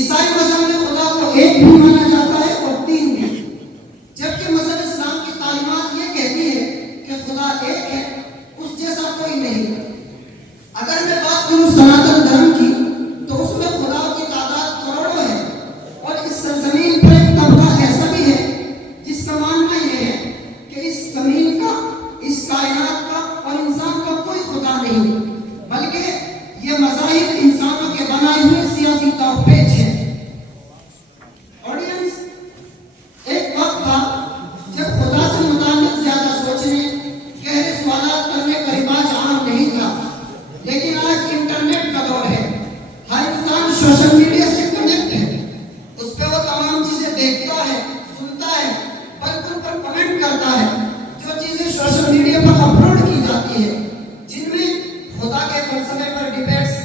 عیسائی مذہب میں خدا کو ایک بھی مانا جاتا ہے اور تین بھی، جبکہ مذہب اسلام کی تعلیمات یہ کہتی ہے کہ خدا ایک ہے، اس جیسا کوئی نہیں۔ اگر میں بات کروں سناتن دھرم کی تو اس میں خدا کی تعداد کروڑوں ہے، اور اس سرزمین پر ایک طبقہ ایسا بھی ہے جس کا ماننا یہ ہے کہ اس زمین کا، اس کائنات کا اور انسان کا کوئی خدا نہیں، بلکہ یہ مذاہب انسانوں کے بنائے ہوئے سیاسی توپیچ ہے۔ آڈینس، ایک وقت تھا جب خدا سے متعلق زیادہ سوچنے، گہرے سوالات کرنے کا رواج عام نہیں تھا، لیکن آج انٹرنیٹ کا دور ہے، ہر انسان سوشل میڈیا سے کنیکٹ ہے، اس پہ وہ تمام چیزیں دیکھتا ہے، سنتا ہے، بلکہ ان پر کمنٹ کرتا ہے۔ جو چیزیں سوشل میڈیا پر اپلوڈ کی جاتی ہے، جن میں خدا کے فلسفے پر ڈیبیٹس،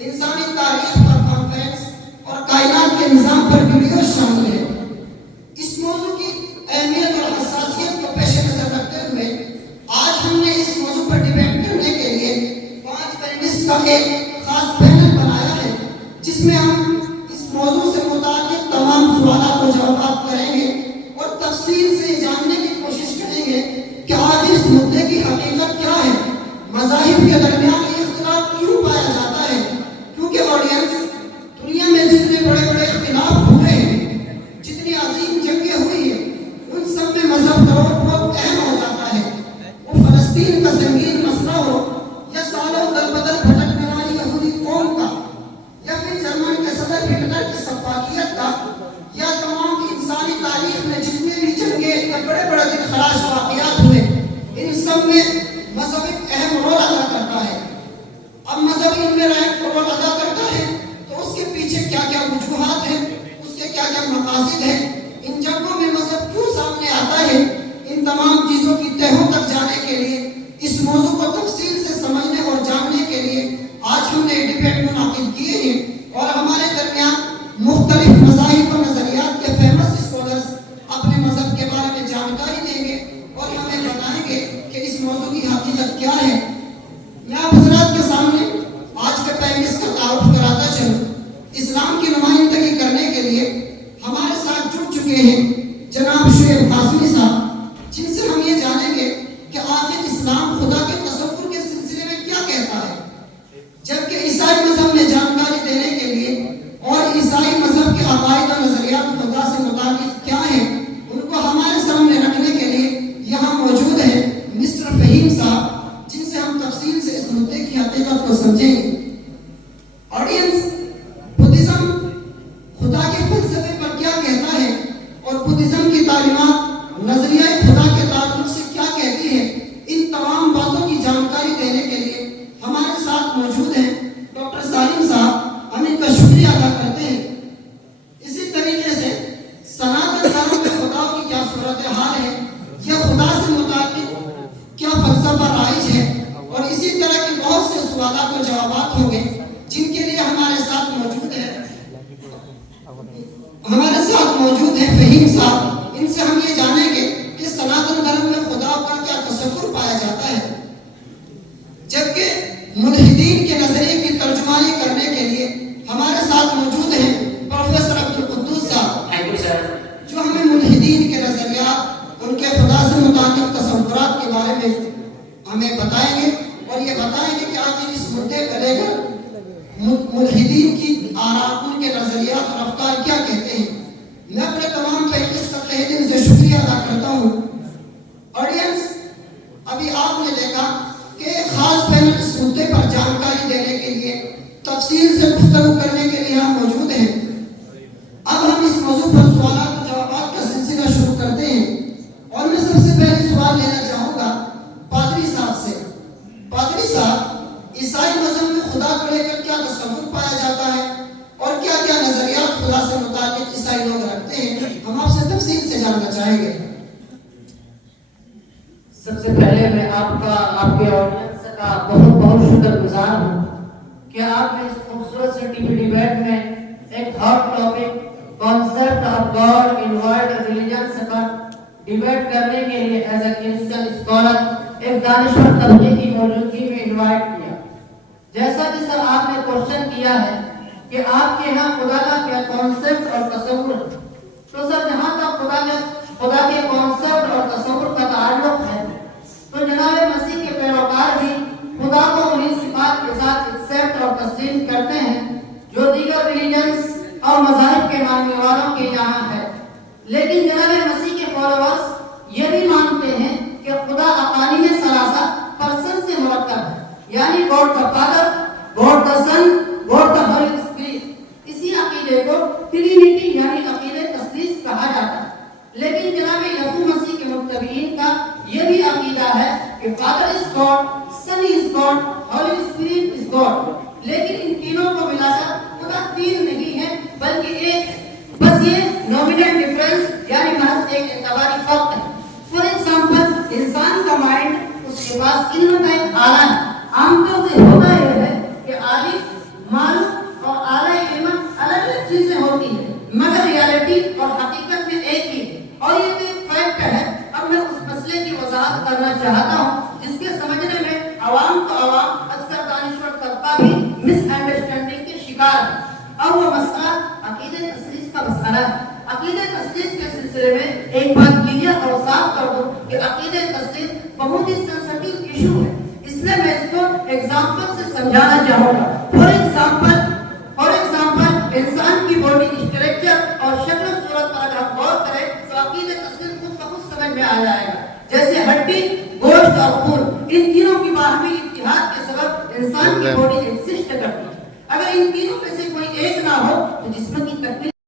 انسانی تاریخ پر کانفرنس اور کائنات کے نظام پر ویڈیوز شامل ہیں۔ اس موضوع کی اہمیت اور حساسیت کو پیش نظر رکھتے ہوئے آج ہم نے اس موضوع پر ڈیبیٹ کرنے کے لیے 5 پینلسٹ کا ایک خاص پینل بنایا ہے، جس میں ہم اس موضوع سے متعلق تمام سوالات کو جواب کریں گے اور تفصیل سے جاننے کی کوشش کریں گے کہ آج اس مدعے کی حقیقت کیا ہے، مذاہب کے درمیان یہ اختلاف کیوں پایا جاتا ہے، کیونکہ آڈینس، دنیا میں جتنے بڑے بڑے اختلاف ہوئے ہیں، جتنی عظیم جنگیں ہوئی ہیں، ان سب میں مذہب کا رول بہت اہم ہو جاتا ہے۔ وہ فلسطین کا سنگین مسئلہ ہو، یا سالوں در بدر بھٹکنے والی یہودی قوم کا، یا پھر جرمن کے صدر ہٹلر کی سفاکیت کا، یا تمام انسانی تاریخ میں جتنے بھی جنگیں یا بڑے بڑے دل خراش واقعات ہوئے، ان سب میں مذہب ایک اہم رول ادا کرتا ہے۔ اب مذہب ان میں رول ادا کرتا ہے تو اس کے پیچھے کیا کیا وجوہات ہیں، اس کے کیا کیا مقاصد ہیں، ان جنگوں میں مذہب کیوں سامنے آتا ہے، ان تمام چیزوں کی تہوں تک جانے کے لیے، اس موضوع کو تفصیل سے سمجھنے اور جاننے کے لیے آج ہم نے ڈیبیٹ منعقد کیے ہیں، اور ہمارے درمیان مختلف مذاہب و نظریات کے فیمس اسکالرز اپنے مذہب کے بارے میں جانکاری دیں گے اور ہمیں بتائیں گے کہ اس موضوع کی حقیقت کیا ہے۔ میں آپ حضرات کے سامنے آج کے پینلسٹ کا تعارف کراتا چلوں۔ اسلام کی نمائندگی کرنے کے لیے ہمارے ساتھ جڑ چکے ہیں جناب شعیب قاسمی صاحب، جن سے ہم یہ جانیں گے کہ آخر اسلام خدا کے تصور کے سلسلے میں کیا کہتا ہے، جبکہ عیسائی مذہب میں جانکاری دینے کے لیے اور عیسائی مذہب کے عقائد و نظریات خدا سے متعلق کیا ہیں، ان کو ہمارے سامنے رکھنے کے لیے یہاں موجود ہیں مسٹر فہیم صاحب، جن سے ہم تفصیل سے اس مدعے کی حقیقت کو سمجھیں گے۔ آڈینس، بدھزم خدا کے فلسفے پر کیا کہتا ہے اور بدھزم کی تعلیمات نظریہ خدا کے تعلق سے کیا کہتی ہے، ان تمام باتوں کی جانکاری دینے کے لیے ہمارے ساتھ موجود ہیں ڈاکٹر سالم صاحب، ہم ان کا شکریہ ادا کرتے ہیں۔ اسی طریقے سے سناتن دھرم میں خدا کی کیا صورتحال ہے، یا خدا سے متعلق کیا فلسفہ رائج ہے، اور اسی طرح کے بہت سے سوالات و جوابات ہوں گے جن کے لیے ہمارے ساتھ موجود ہیں فہیم صاحب۔ ان سے ہم یہ جانیں گے کہ سناتن دھرم میں خدا کا کیا تصور پایا جاتا ہے، جبکہ ملحدین کے نظریے کی ترجمانی کرنے کے لیے ہمارے ساتھ موجود ہیں پروفیسر عبدالقدوس صاحب، جو ہمیں ملحدین کے نظریات، ان کے خدا سے متعلق تصورات کے بارے میں ہمیں بتائیں گے، اور یہ بتائیں گے کہ آخر اس مدعے کو لے کر ملحدین کی آراء، ان کے نظریات اور افکار کیا کہتے ہیں۔ میں اپنے تمام پینلسٹ کا تہہ دل سے شکریہ ادا کرتا ہوں۔ آڈینس، ابھی آپ نے دیکھا کہ ایک خاص پینل اس مدعے پر جانکاری دینے کے لیے، تفصیل سے گفتگو کرنے کے لیے ہم موجود ہیں۔ اب ہم اس موضوع پر سوالات و جوابات کا سلسلہ شروع کرتے ہیں، اور میں سب سے پہلے سوال لینا چاہوں گا پادری صاحب سے۔ پادری صاحب، عیسائی مذہب میں خدا کو لے کر کیا تصور پایا جاتا ہے، اور کیا کیا نظریات خدا سے متعلق عیسائی لوگ رکھتے ہیں، ہم آپ سے تفصیل سے جاننا چاہیں گے۔ سب سے پہلے میں آپ کے آڈینس کا بہت بہت شکر گزار ہوں کہ آپ نے اس خوبصورت سے ٹی وی ڈیبیٹ میں ایک hot topic concept of God in world religions پر ڈیبیٹ کرنے کے لیے ایز اے کرسچن اسکالر ایک دانشور طبقے کی موجودگی میں انوائٹ کیا۔ جیسا کہ سر آپ نے کوشچن کیا ہے کہ آپ کے یہاں خدا کا کیا کانسیپٹ اور تصور ہے. تو سر جہاں تک خدا کے کانسیپٹ اور تصور کا تعلق ہے تو جناب مسیح کے پیروکار بھی خدا کو انہی صفات کے ساتھ ایکسپٹ اور تسلیم کرتے ہیں جو دیگر ریلیجنز اور مذاہب کے ماننے والوں کے یہاں ہے. لیکن جناب مسیح کے فالوورز یہ بھی مانتے ہیں کہ خدا اقانیم ثلاثہ پرسن سے مرکب ہے, یعنی God the Father, God the Son, God the Holy Spirit. اسی عقیدے کو ٹرینیٹی یعنی عقیدہ تثلیث کہا جاتا ہے. لیکن جناب یسوع مسیح کے متبعین کا یہ بھی عقیدہ ہے کہ Father is God, Son is God, Holy Spirit is God. لیکن ان تینوں کو ملا کر خدا تین نہیں ہے بلکہ ایک ہے. بس یہ نومینل ڈفرنس یعنی محض ایک اعتباری فرق ہے. فار ایگزامپل انسان کا مائنڈ اس کے پاس علم کا ایک آلہ ہے. عام طور سے ہوتا یہ ہے کہ عالم, معلوم اور اعلیٰ علم الگ الگ چیزیں ہوتی ہیں مگر ریالٹی اور حقیقت میں ایک ہی ہے, اور یہ تو ایک فیکٹ ہے. اب میں اس مسئلے کی وضاحت کرنا چاہتا ہوں جس کے سمجھنے میں عوام اکثر دانشور طبقہ بھی مس انڈرسٹینڈنگ کے شکار ہے. اور وہ مسئلہ عقیدہ تثلیث کا مسئلہ ہے. عقیدہ تثلیث کے سلسلے میں ایک بات کلیئر اور صاف کر دوں کہ عقیدہ تثلیث بہت ہی سینسٹیو ایشو ہے, اس لیے میں اس کو ایگزامپل سے سمجھانا چاہوں گا. فار ایگزامپل انسان کی باڈی اسٹرکچر اور شکل و صورت پر اگر غور کریں تو عقیدہ تثلیث خود بخود سمجھ میں آ جائے گا. جیسے ہڈی, گوشت اور خون, ان تینوں کی باہمی اتحاد کے سبب انسان کی باڈی ایگزسٹ کرتی ہے. اگر ان تینوں